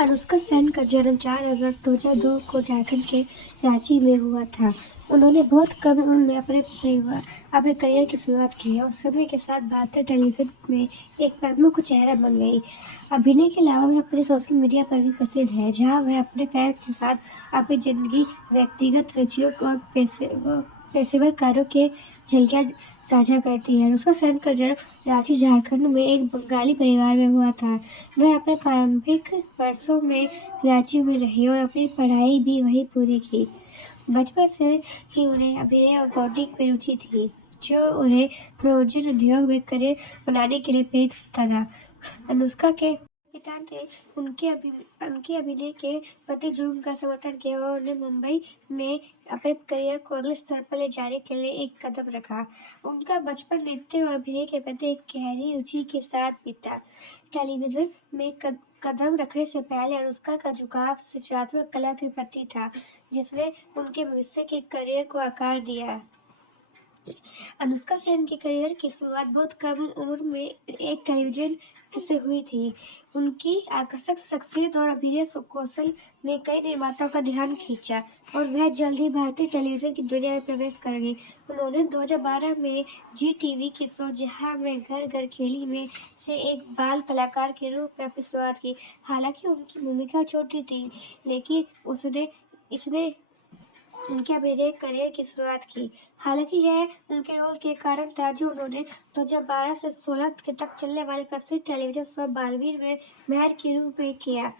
अनुष्का सेन का जन्म 4 अगस्त 2002 को झारखंड के रांची में हुआ था। उन्होंने बहुत कम उम्र में अपने करियर की शुरुआत की और समय के साथ भारतीय टेलीविजन में एक प्रमुख चेहरा बन गई। अभिनय के अलावा वह अपने सोशल मीडिया पर भी प्रसिद्ध है, जहां वह अपने फैंस के साथ अपनी जिंदगी, व्यक्तिगत रुचियों और पेशेवर कार्यों के झलकियां साझा करती है। अनुष्का सेन का जन्म रांची, झारखंड में एक बंगाली परिवार में हुआ था। वह अपने प्रारंभिक वर्षों में रांची में रही और अपनी पढ़ाई भी वहीं पूरी की। बचपन से ही उन्हें अभिनय और मॉडलिंग में रुचि थी, जो उन्हें मनोरंजन उद्योग में करियर बनाने के लिए प्रेरित करता था। अनुष्का के पिता ने उनके अभिनय के प्रति जुनून का समर्थन किया और उन्हें मुंबई में अपने करियर को अगले स्तर पर ले जाने के लिए एक कदम रखा। उनका बचपन नृत्य और अभिनय के प्रति एक गहरी रुचि के साथ बीता। टेलीविजन में कदम रखने से पहले अनुष्का का झुकाव सृजनात्मक कला के प्रति था, जिसने उनके भविष्य के करियर को आकार दिया। अनुष्का सेन के करियर की शुरुआत बहुत कम उम्र में एक टेलीविजन से हुई थी। उनकी आकर्षक शख्सियत और अभिनय कौशल ने कई निर्माताओं का ध्यान खींचा और वह जल्द ही भारतीय टेलीविजन की दुनिया में प्रवेश कर गई। उन्होंने 2012 में जी टीवी के शो जहां मैं घर घर खेली में से एक बाल कलाकार के रूप में अपनी शुरुआत की। हालांकि उनकी भूमिका छोटी थी, लेकिन इसने उनके अभिनय करियर की शुरुआत की। हालांकि यह उनके रोल के कारण था जो उन्होंने 2012 से 16 तक चलने वाले प्रसिद्ध टेलीविजन शो बालवीर में मेहर के रूप में किया,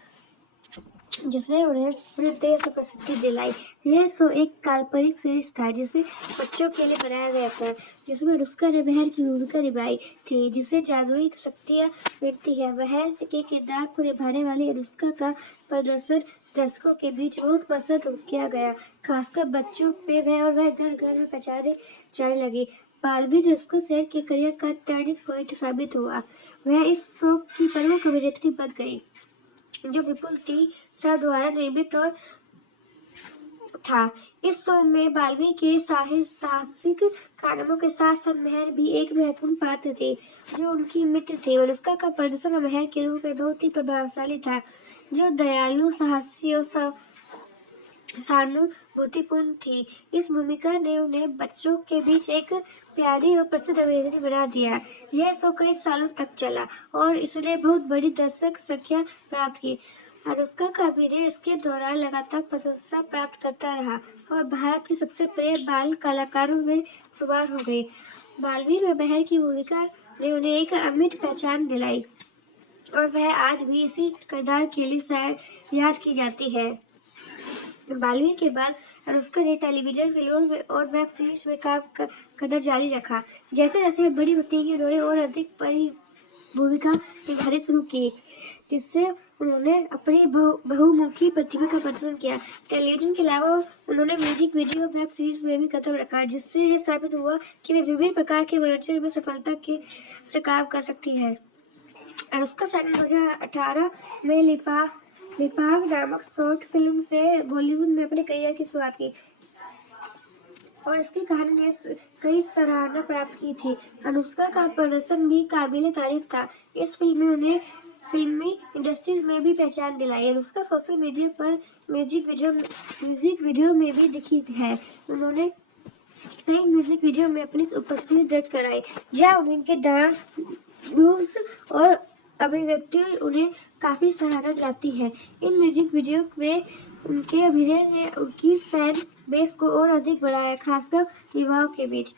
जिसने उन्हें पूरे देश में प्रसिद्धि दिलाई। यह शो एक काल्पनिक सीरीज था जिसे बच्चों के लिए बनाया गया था, जिसमें अनुष्का ने मेहर की भूमिका निभाई थी, जिसे जादुई शक्तियां मिलती है। मेहर के किरदार को निभाने वाली अनुष्का का प्रदर्शन दर्शकों के बीच बहुत पसंद किया गया, खासकर बच्चों पे। वह घर घर में पहचाने जाने लगी। बालवीर अनुष्का सेन के करियर का टर्निंग पॉइंट साबित हुआ। वह इस शो की प्रमुख अभिनेत्री बन गई, जो विपुल टी शाह द्वारा निर्मित और था। इस शो में बालवीर के साहसिक कारनामों के साथ साथ मेहर भी एक महत्वपूर्ण पात्र थे, जो उनकी मित्र थे। अनुष्का का प्रदर्शन मेहर के रूप में बहुत ही प्रभावशाली था, जो दयालु, साहसी और सहानुभूतिपूर्ण थी। इस भूमिका ने उन्हें बच्चों के बीच एक प्यारी और प्रसिद्ध अभिनेत्री बना दिया। यह शो कई सालों तक चला और इसने बहुत बड़ी दर्शक संख्या प्राप्त की। अनुष्का का अभिनय इसके दौरान लगातार प्रशंसा प्राप्त करता रहा और भारत के सबसे प्रिय बाल कलाकारों में शुमार हो गई। बालवीर में मेहर की भूमिका ने उन्हें एक अमिट पहचान दिलाई और वह आज भी इसी किरदार के लिए शायद याद की जाती है। बालवीर के बाद अनुष्का ने टेलीविजन, फिल्मों में और वेब सीरीज में काम करना जारी रखा। जैसे जैसे बड़ी होती गई, उन्होंने और अधिक बड़ी भूमिका निभानी शुरू की, जिससे उन्होंने अपनी बहुमुखी प्रतिभा का प्रदर्शन किया। टेलीविजन के अलावा उन्होंने म्यूजिक वीडियो, वेब सीरीज में भी कदम रखा, जिससे यह साबित हुआ कि वे विभिन्न प्रकार के मनोरंजन में सफलता से काम कर सकती है। अनुष्का सेन 2018 में लिफाफ नामक शॉर्ट फिल्म से बॉलीवुड में अपने करियर की शुरुआत की और इसकी कहानी ने कई सराहना प्राप्त की थी। अनुष्का का प्रदर्शन भी काबिले तारीफ था। इस फिल्म में उन्हें फिल्मी इंडस्ट्री में भी पहचान दिलाई। अनुष्का सोशल मीडिया पर म्यूजिक वीडियो में भी दिखी है। उन्होंने कई म्यूजिक वीडियो में अपनी उपस्थिति दर्ज कराई, जहां उनके डांस मूव्स और अभिव्यक्ति उन्हें काफी सराहना दिलाती है। इन म्यूजिक वीडियो में उनके अभिनय ने उनकी फैन बेस को और अधिक बढ़ाया, खासकर युवाओं के बीच।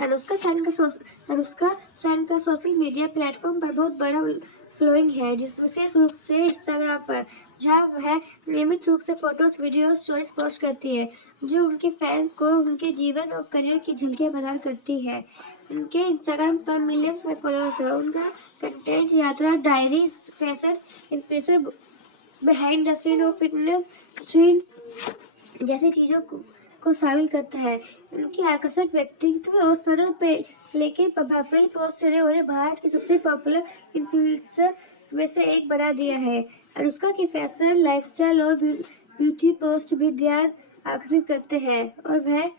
अनुष्का सेन का सोशल मीडिया प्लेटफॉर्म पर बहुत बड़ा फॉलोइंग है, जिस विशेष रूप से इंस्टाग्राम पर, जहां वह नियमित रूप से फोटोज, वीडियोस, स्टोरीज पोस्ट करती है, जो उनके फैंस को उनके जीवन और करियर की झलकियां प्रदान करती है। उनके इंस्टाग्राम पर मिलियंस में फॉलोअर्स हैं। उनका कंटेंट यात्रा, diary, fashion, inspiration, behind the scene और फिटनेस स्ट्रीम जैसी चीजों को शामिल करता है। उनकी आकर्षक व्यक्तित्व और सरल लेकिन प्रभावशाली पोस्ट ने उन्हें भारत की सबसे पॉपुलर इन्फ्लुएंसर में से एक बना दिया है। अनुष्का की फैशन, लाइफस्टाइल और ब्यूटी पोस्ट भी ध्यान आकर्षित करते हैं और वह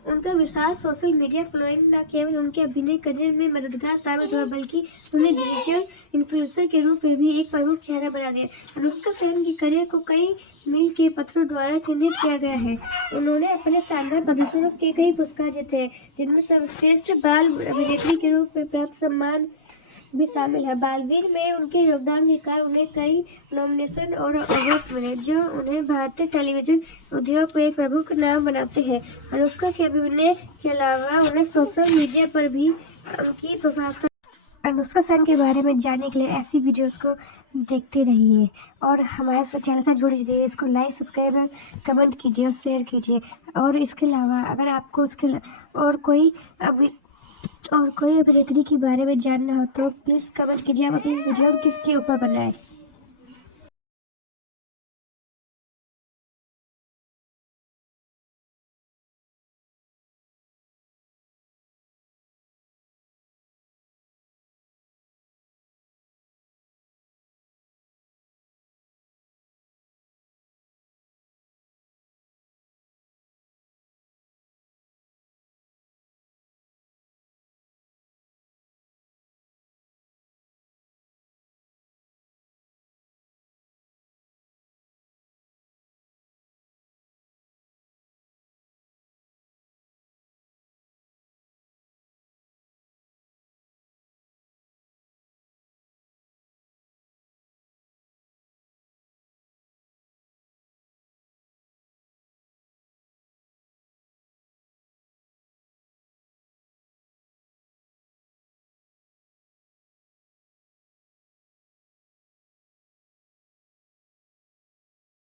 उनका विशाल सोशल मीडिया फॉलोइंग न केवल उनके अभिनय करियर में मददगार साबित हुआ, बल्कि उन्हें डिजिटल इन्फ्लुएंसर के रूप में भी एक प्रमुख चेहरा बना दिया। अनुष्का सेन की करियर को कई मील के पत्थरों द्वारा चिन्हित किया गया है। उन्होंने अपने शानदार प्रदर्शनों के कई पुरस्कार जीते हैं, जिनमें सर्वश्रेष्ठ बाल अभिनेत्री के रूप में प्राप्त सम्मान भी शामिल है। बालवीर में उनके योगदान के कारण उन्हें कई नॉमिनेशन और अवार्ड मिले, जो उन्हें भारतीय टेलीविजन उद्योग में एक प्रमुख नाम बनाते हैं। अनुष्का के अभिनय के अलावा उन्हें सोशल मीडिया पर भी उनकी प्रभावशाली। अनुष्का सेन के बारे में जानने के लिए ऐसी वीडियोस को देखते रहिए और हमारे साथ चैनल से जुड़ जाइए। इसको लाइक, सब्सक्राइब, कमेंट कीजिए और शेयर कीजिए। और इसके अलावा अगर आपको और कोई अभी और कोई अभिनेत्री के बारे में जानना हो तो प्लीज़ कमेंट कीजिए, आप अपनी वीडियो किसके ऊपर बनाएं।